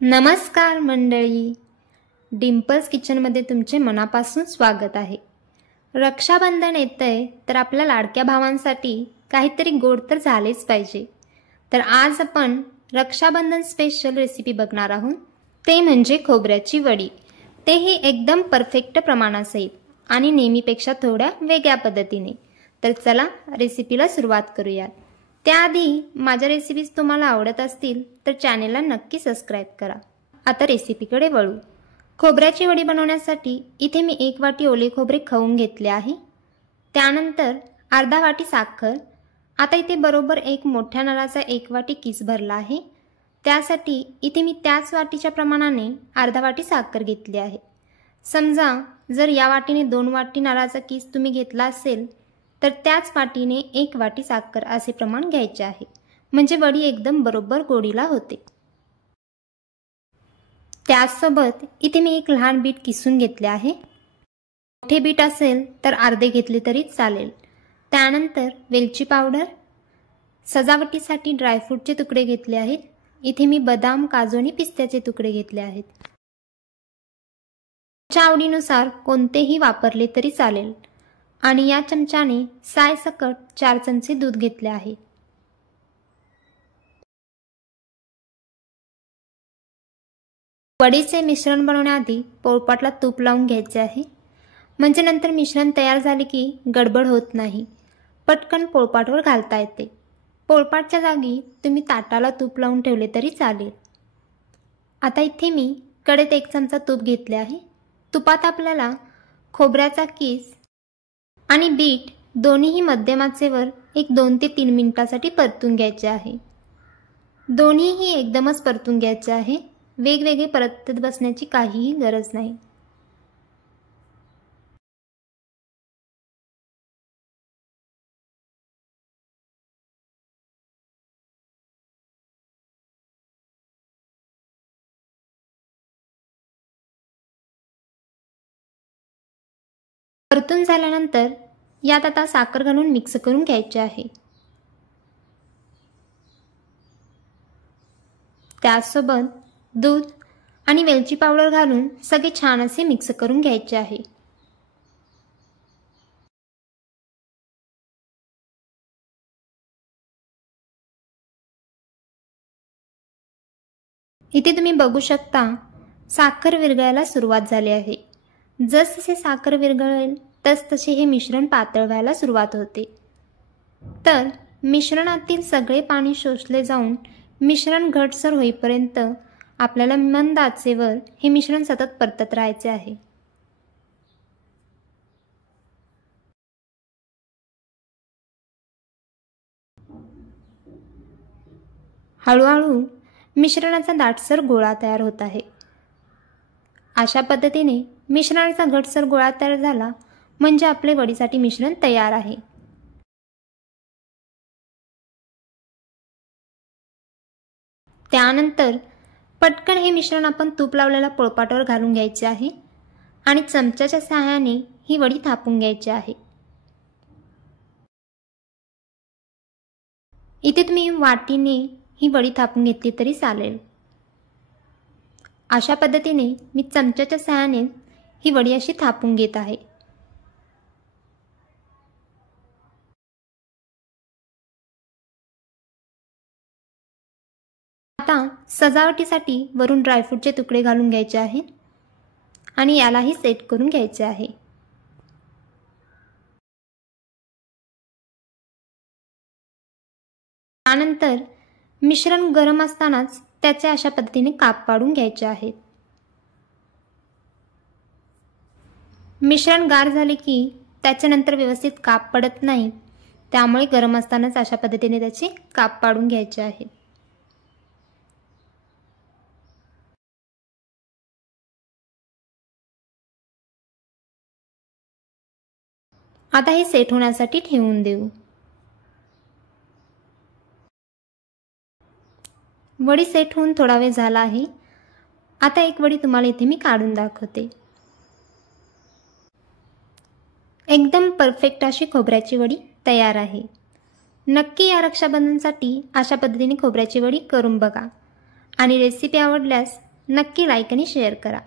नमस्कार मंडळी, डिम्पल्स किचनमध्ये तुमचे मनापासून स्वागत आहे। रक्षाबंधन येतंय तर आपल्या लाडक्या भावांसाठी काहीतरी गोड तर झालेच पाहिजे। तर आज आपण रक्षाबंधन स्पेशल रेसिपी बघणार आहोत, ते म्हणजे खोबऱ्याची वडी। तेही एकदम परफेक्ट प्रमाणासहित आणि नेहमीपेक्षा थोड्या वेगळ्या पद्धतीने। तर चला रेसिपीला सुरुवात करूयात। त्याआधी माझ्या रेसिपीज तुम्हाला आवडत असतील तर चॅनेलला नक्की सबस्क्राइब करा। आता रेसिपीकडे वळू। खोबऱ्याची वडी बनवण्यासाठी इथे मी 1 वाटी ओले खोबरे खवून घेतले आहे। त्यानंतर अर्धा वाटी साखर, आता इथे बरोबर एक मोठ्या नळाचा 1 वाटी किस भरला आहे। त्यासाठी इथे मी त्याच वाटीच्या प्रमाणाने अर्धा वाटी साखर घेतली आहे। समजा जर या वाटीने 2 वाटी नारळाचा किस तुम्ही घेतला असेल तर त्याच वाटीने 1 वाटी साखर असे प्रमाण घ्यायचे आहे, म्हणजे वडी एकदम बरोबर गोडीला होते। त्यासोबत इथे मी एक लहान बीट किसून घेतले आहे। मोठे बीट असेल तर अर्धे घेतले तरी चालेल। त्यानंतर वेलची पावडर, सजावटीसाठी ड्रायफ्रूटचे तुकडे घेतले आहेत। इथे मी बदाम, काजू आणि पिस्त्याचे तुकडे घेतले आहेत। तुमच्या आवडीनुसार कोणतेही वापरले तरी चालेल। आणि या चमच्याने सायसकट 4 चमचे दूध घेतले आहे। वडीचे मिश्रण बनवण्याआधी पोळपाटला तूप लावून घ्यायचे आहे, म्हणजे नंतर मिश्रण तयार झाले की गडबड होत नाही, पटकन पोळपाटवर घालता येते। पोळपाटच्या जागी तुम्ही ताटाला तूप लावून ठेवले तरी चालेल। आता इथे मी कढईत 1 चमचा तूप घेतले आहे। तुपात आपल्याला खोबऱ्याचा किस आणि बीट दोन्हीही मध्यम आचेवर 2 ते 3 मिनिटांसाठी परतून घ्यायचे आहे। दोन्हीही एकदमच परतून घ्यायचे आहे, वेगवेगळे परतत बसण्याची काहीही गरज नाही। परतून झाल्यानंतर यात आता साखर घालून मिक्स करून घ्यायचे आहे। त्यासोबत दूध आणि वेलची पावडर घालून सगळे छान असे मिक्स करून घ्यायचे आहे। इथे तुम्ही बघू शकता साखर विरघळायला सुरुवात झाली आहे। जसजसे साखर विरघळेल तसतसे हे मिश्रण पातळ व्हायला सुरुवात होते। तर मिश्रणातील सगळे पाणी शोषले जाऊन मिश्रण घट्टसर होईपर्यंत आपल्याला मंद आचेवर हे मिश्रण सतत परतत राहायचे आहे। हळूहळू मिश्रणाचा दाटसर गोळा तयार होत आहे। अशा पद्धतीने मिश्रणाचा घट्टसर गोळा तयार झाला म्हणजे आपले वडीसाठी मिश्रण तयार आहे। त्यानंतर पटकन हे मिश्रण आपण तूप लावलेल्या पोळपाटावर घालून घ्यायचे आहे आणि चमच्याच्या सहाय्याने ही वडी थापून घ्यायची आहे। इथे तुम्ही वाटीने ही वडी थापून घेतली तरी चालेल। अशा पद्धतीने मी चमच्याच्या सहाय्याने ही वडी अशी थापून घेत आहे। आता सजावटीसाठी वरून ड्रायफ्रूटचे तुकडे घालून घ्यायचे आहेत आणि यालाही सेट करून घ्यायचे आहे। त्यानंतर मिश्रण गरम असतानाच त्याचे अशा पद्धतीने काप पाडून घ्यायचे आहेत। मिश्रण गार झाले की त्याच्यानंतर व्यवस्थित काप पडत नाही, त्यामुळे गरम असतानाच अशा पद्धतीने त्याचे काप पाडून घ्यायचे आहेत। आता हे सेट होण्यासाठी ठेवून देऊ। वडी सेट होऊन थोडा वेळ झाला आहे। आता एक वडी तुम्हाला इथे मी काढून दाखवते। एकदम परफेक्ट अशी खोबऱ्याची वडी तयार आहे। नक्की या रक्षाबंधनसाठी अशा पद्धतीने खोबऱ्याची वडी करून बघा आणि रेसिपी आवडल्यास नक्की लाईक आणि शेअर करा.